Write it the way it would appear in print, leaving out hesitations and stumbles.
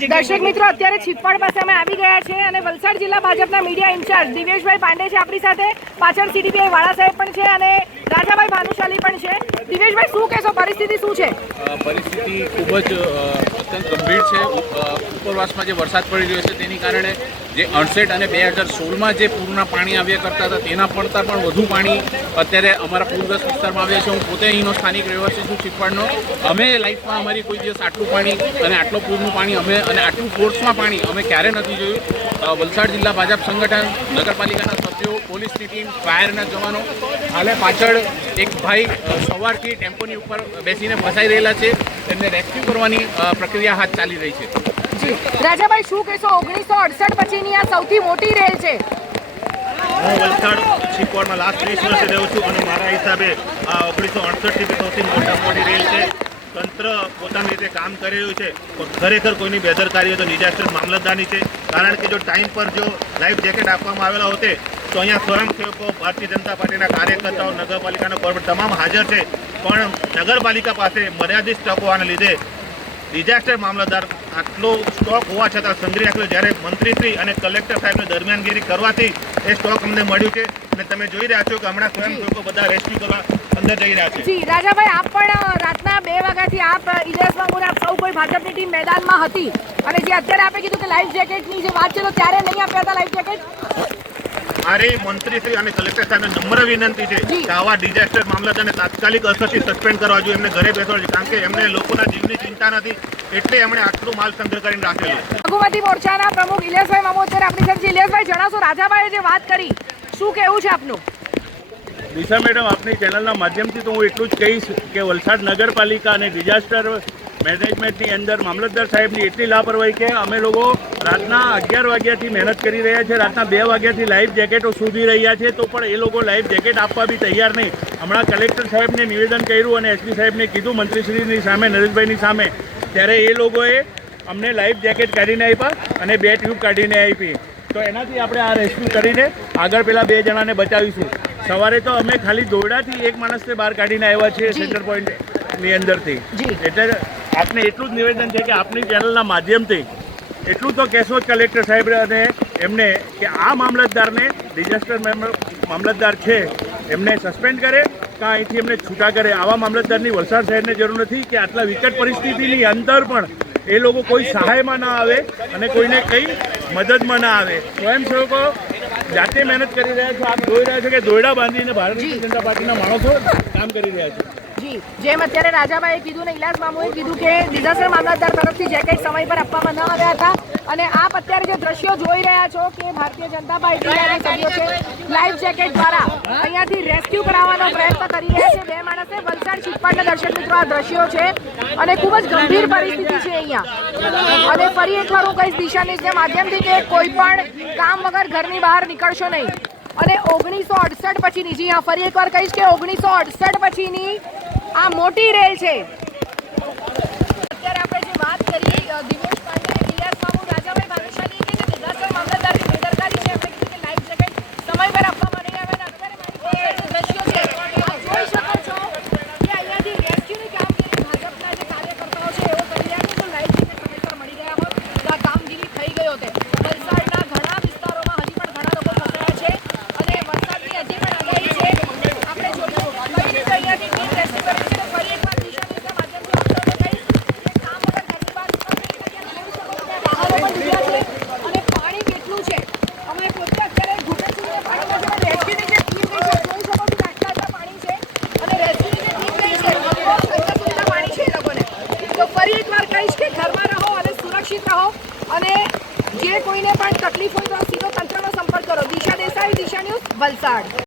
દર્શક મિત્રો, અત્યારે છીપવાડ પાસે અમે આવી ગયા છે અને વલસાડ જિલ્લા ભાજપના મીડિયા ઇન્ચાર્જ દિવેશભાઈ પાંડે છે આપણી સાથે, પાછળ સીડીપીઆઈ વાળા સાહેબ પણ છે અને રાજાભાઈ ભાનુશાલી પણ છે. દિવેશભાઈ, શું કહેશો, પરિસ્થિતિ શું છે? પરિસ્થિતિ ખૂબ જ અત્યંત ગંભીર છે. ઉપરવાસમાં જે વરસાદ પડી રહ્યો છે તેની કારણે જે 68 અને 2016માં જે પૂરના પાણી આવ્યા કરતા હતા તેના પડતા પણ વધુ પાણી અત્યારે અમારા પૂરગ્રસ્ત વિસ્તારમાં આવ્યા છે. હું પોતે અહીંનો સ્થાનિક રહેવાસી છું છીપવાડનો. અમે લાઈફમાં અમારી કોઈ દિવસ આટલું પાણી અને આટલો પૂરનું પાણી અને આટલું ફોર્સમાં પાણી અમે ક્યારે નથી જોયું. વલસાડ જિલ્લા ભાજપ સંગઠન, નગરપાલિકાના સભ્યો, પોલીસની ટીમ, ફાયરના જવાનો, હાલે પાછળ એક ભાઈ સવારથી ટેમ્પોની ઉપર બેસીને ફસાઈ રહેલા છે, તેમને રેસ્ક્યુ કરવાની પ્રક્રિયા હાથ ચાલી રહી છે. રાજાભાઈ, શું કહેશો, 1968 પછીની આ સૌથી મોટી રેલ છે? હું વલસાડ છીપવાડમાં લાસ્ટ 30 વર્ષે રહ્યો છું અને મારા હિસાબે આ 1968થી સૌથી મોટી રેલ છે. તંત્ર પોતાની રીતે કામ કરી રહ્યું છે. ખરેખર કોઈની બેદરકારી તો ડિઝાસ્ટર મામલતદારની છે. કારણ કે જો ટાઈમ પર જો લાઈફ જેકેટ આપવામાં આવેલા હોતે તો અહીંયા સ્વયંસેવકો, ભારતીય જનતા પાર્ટીના કાર્યકર્તાઓ, નગરપાલિકાનો કોર્પોરેટ તમામ હાજર છે. પણ નગરપાલિકા પાસે મર્યાદિત સ્ટોક હોવાના લીધે ડિઝાસ્ટર મામલતદાર આટલો સ્ટોક હોવા છતાં સંગ્રહ રાખ્યો. જ્યારે મંત્રીશ્રી અને કલેક્ટર સાહેબને દરમિયાનગીરી કરવાથી એ સ્ટોક અમને મળ્યું છે અને તમે જોઈ રહ્યા છો કે હમણાં સ્વયંસેવકો બધા રેસ્ક્યુ કરવા અંદર જઈ રહ્યા છે. જી રાજાભાઈ, આપ પણ રાતના 2 વાગ્યાથી આપ ઇલિયાસ મામૂન, આપ સૌ કોઈ ભાજપની ટીમ મેદાનમાં હતી અને જે અત્યારે આપે કીધું કે લાઈફ જેકેટની જે વાત છે તો ત્યારે નહીં આપ્યા હતા લાઈફ જેકેટ? મારે મંત્રીશ્રી અને કલેક્ટર સાહેબને નમ્ર વિનંતી છે કે આવા ડિઝાસ્ટર મામલતદારને તાત્કાલિક અસરથી સસ્પેન્ડ કરવા જોઈએ, એમને ઘરે બેસવા જોઈએ. કારણ કે એમને લોકોના જીવની ચિંતા નથી એટલે એમણે આટલું માલ સંગ્રહ કરીને રાખેલું. લઘુમતી મોરચાના પ્રમુખ ઇલિયાસભાઈ મામૂન અત્યારે આપણી સાથે. ઇલિયાસભાઈ, જણાવશો રાજાભાઈએ જે વાત કરી, શું કહેવું છે આપનું? દિશા મેડમ, આપની ચેનલના માધ્યમથી તો હું એટલું જ કહીશ કે વલસાડ નગરપાલિકા અને ડિઝાસ્ટર મેનેજમેન્ટની અંદર મામલતદાર સાહેબની એટલી લાપરવાહી કે અમે લોકો રાતના 11 વાગ્યાથી મહેનત કરી રહ્યા છે, રાતના 2 વાગ્યાથી લાઈફ જેકેટો શોધી રહ્યા છે, તો પણ એ લોકો લાઈફ જેકેટ આપવા બી તૈયાર નહીં. હમણાં કલેક્ટર સાહેબને નિવેદન કર્યું અને એસપી સાહેબને કીધું મંત્રીશ્રીની સામે, નરેશભાઈની સામે, ત્યારે એ લોકોએ અમને લાઈફ જેકેટ કાઢીને આપ્યા અને 2 ટ્યુબ કાઢીને આપી. તો એનાથી આપણે આ રેસ્ક્યુ કરીને આગળ પેલા 2 જણાને બચાવીશું. સવારે તો અમે ખાલી દોરડાથી એક માણસને બહાર કાઢીને આવ્યા છીએ સેન્ટર પોઈન્ટની અંદરથી. એટલે આપને એટલું જ નિવેદન છે કે આપની ચેનલના માધ્યમથી એટલું તો કહેશો જ કલેક્ટર સાહેબ અને એમને કે આ મામલતદારને, ડિઝાસ્ટર મામલતદાર છે, એમને સસ્પેન્ડ કરે કે અહીંથી એમને છૂટા કરે. આવા મામલતદારની વલસાડ શહેરને જરૂર નથી કે આટલા વિકટ પરિસ્થિતિની અંદર પણ એ લોકો કોઈ સહાયમાં ના આવે અને કોઈને કંઈ મદદમાં ના આવે. સ્વયંસેવકો જાતે મહેનત કરી રહ્યા છે. આપ જોઈ રહ્યા છો કે દોરડા બાંધીને ભારતીય જનતા પાર્ટીના માણસો કામ કરી રહ્યા છે. જી, જેમ અત્યારે રાજાભાઈએ કીધું ને ઇલિયાસ મામૂએ કીધું કે ડિઝાસ્ટર મામલતદાર તરફથી જેકેટ સમય પર આપવામાં ન આવ્યા હતા અને આપ અત્યારે જે દ્રશ્યો જોઈ રહ્યા છો કે ભારતીય જનતા પાર્ટીના સભ્યો છે લાઈફ જેકેટ દ્વારા અહીંયાથી રેસ્ક્યુ કરાવવાનો પ્રયત્ન કરી રહ્યા છે 2 માણસે. વલસાડ છીપવાડના દર્શક મિત્રો, આ દ્રશ્યો છે અને ખૂબ જ ગંભીર પરિસ્થિતિ છે અહીંયા. અને ફરી એકવાર હું કહીશ દિશા ન્યૂઝના માધ્યમથી કે કોઈ પણ કામ વગર ઘરની બહાર નીકળશો નહીં. અને 1968 પછીની, જી હા, ફરી એકવાર કહીશ કે 1968 પછીની આ મોટી રેલ છે. અત્યારે આપણે જે વાત કરી દિવેશ પાંડે, ઇલિયાસ મામૂન, રાજાભાઈ ભાનુશાલી કે જે ડિઝાસ્ટર મામલતદારની બેદરકારી છે, એમણે કીધું કે લાઈફ જેકેટ સમય પર આપવામાં નહીં આવે. અત્યારે મારી પાસે દ્રશ્યો છે, આપ જોઈ શકો છો કે અહીંયાથી રેસ્ક્યુની કામગીરી ભાજપના જે કાર્યકર્તાઓ છે એવો કરી રહ્યા છે. તો લાઈફ જેકેટ સમયસર મળી ગયા હોત તો આ કામગીરી થઈ ગઈ હોત. વલસાડના ઘણા વિસ્તારોમાં હજી પણ ઘણા લોકો ફસાયા છે અને વરસાદની હજી પણ આગાહી છે. આપણે જોયું કઈ રીતે અહીંયાથી ટીમ રેસ્ક્યુ કરી છે. ફરી એકવાર દિશા ન્યૂઝના માધ્યમથી આપને કહીશ કે કામ વગર ઘરની બહાર વાહનો પણ ડૂબ્યા છે અને પાણી કેટલું છે. અમે પોતે અત્યારે ઘૂંટણ સુધીના પાણીમાં છે. રેસ્ક્યુની જે ટીમ ગઈ છે, જોઈ શકો છો કે આટલા પાણી છે અને રેસ્ક્યુની જે ટીમ ગઈ છે સંખ્યા સુધીના પાણી છે એ લોકોને. તો ફરી એકવાર કહીશ કે ઘરમાં રહો અને સુરક્ષિત રહો અને જે કોઈને પણ તકલીફ હોય તો સીધો તંત્રનો સંપર્ક કરો. દિશા દેસાઈ, દિશા ન્યૂઝ, વલસાડ.